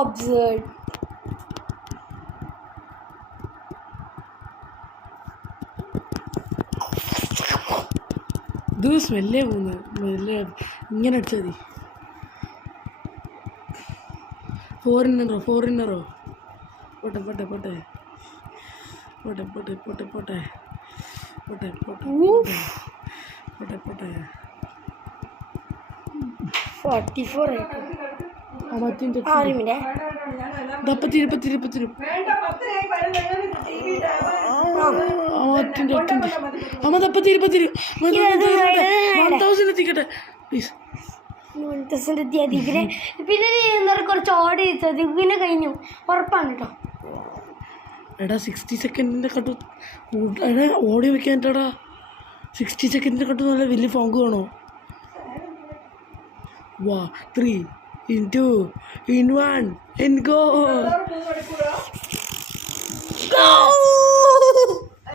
Observe. ഇത് സ്മെല്ലേ പോകുന്നത് സ്മെല്ലേ ഇങ്ങനെ അടിച്ചാൽ മതി. ഫോറിനറോ പോട്ടെ പോട്ടെ പോട്ടെ പോട്ടെ പോട്ടെ പോട്ടെ പോട്ടെ പോട്ടെ പോട്ടെ പോട്ടെ പോട്ടെ 44 പിന്നെ കുറച്ച് ഓർഡർ ചെയ്തത് പിന്നെ കഴിഞ്ഞു ഉറപ്പാണ് കേട്ടോ. എടാ 60 സെക്കൻഡിൻ്റെ കട്ട് എടാ ഓടി വെക്കാൻട്ടാടാ. 60 സെക്കൻഡിൻ്റെ കട്ട് നല്ല വലിയ ഫോങ്ക് വേണോ? 3 in 2 in 1 and go.